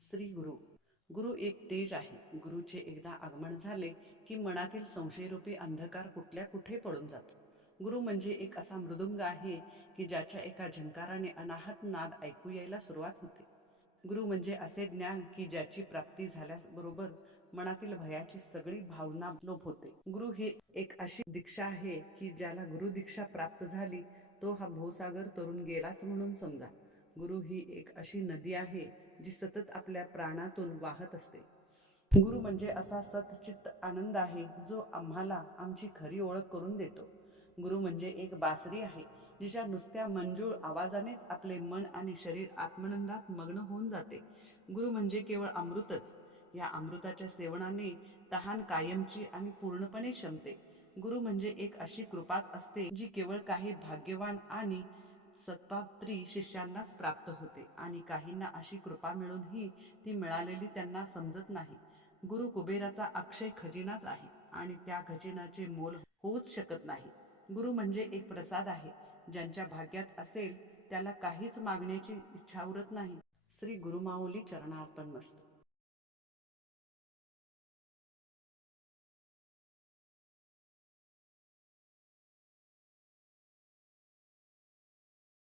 श्री गुरु. गुरु एक तेज आहे. गुरुचे एकदा आगमन झाले की मनातील संशयरूपी अंधकार कुठल्या कुठे पळून जातो. गुरु म्हणजे एक असा मृदुंग आहे की ज्याच्या एका झंकाराने अनाहत नाद ऐकू यायला सुरुवात होते. गुरु म्हणजे असे ज्ञान की ज्याची प्राप्ती झाल्यास बरोबर मनातील भयाची सगळी भावना लोप होते. गुरु हे एक अशी दीक्षा आहे की ज्याला गुरु दीक्षा प्राप्त झाली तो हा भवसागर तरुण गेलाच म्हणून समजा. गुरु ही एक अशी नदी आहे जी सतत आपल्या प्राणातून वाहत असते. गुरु म्हणजे असा सतचित्त आनंद आहे जो आम्हाला आमची खरी ओळख करून देतो. गुरु म्हणजे एक बासरी आहे जिच्या नुसत्या मंजूळ आवाजानेच आपले मन आणि शरीर आत्मानंदात मग्न होऊन जाते. गुरु म्हणजे केवळ अमृतच. या अमृताच्या सेवनाने तहान कायमची आणि पूर्णपणे शमते. गुरु म्हणजे एक अशी कृपाच असते जी केवळ काही भाग्यवान आणि सत्पात्री शिष्यांनाच प्राप्त होते आणि काहींना अशी कृपा मिळूनही ती मिळालेली त्यांना समजत नाही. गुरु कुबेराचा अक्षय खजिनाच आहे आणि त्या खजिनाचे मोल होऊच शकत नाही. गुरु म्हणजे एक प्रसाद आहे. ज्यांच्या भाग्यात असेल त्याला काहीच मागण्याची इच्छा उरत नाही. श्री गुरुमाऊली चरणार्पण मस्तु.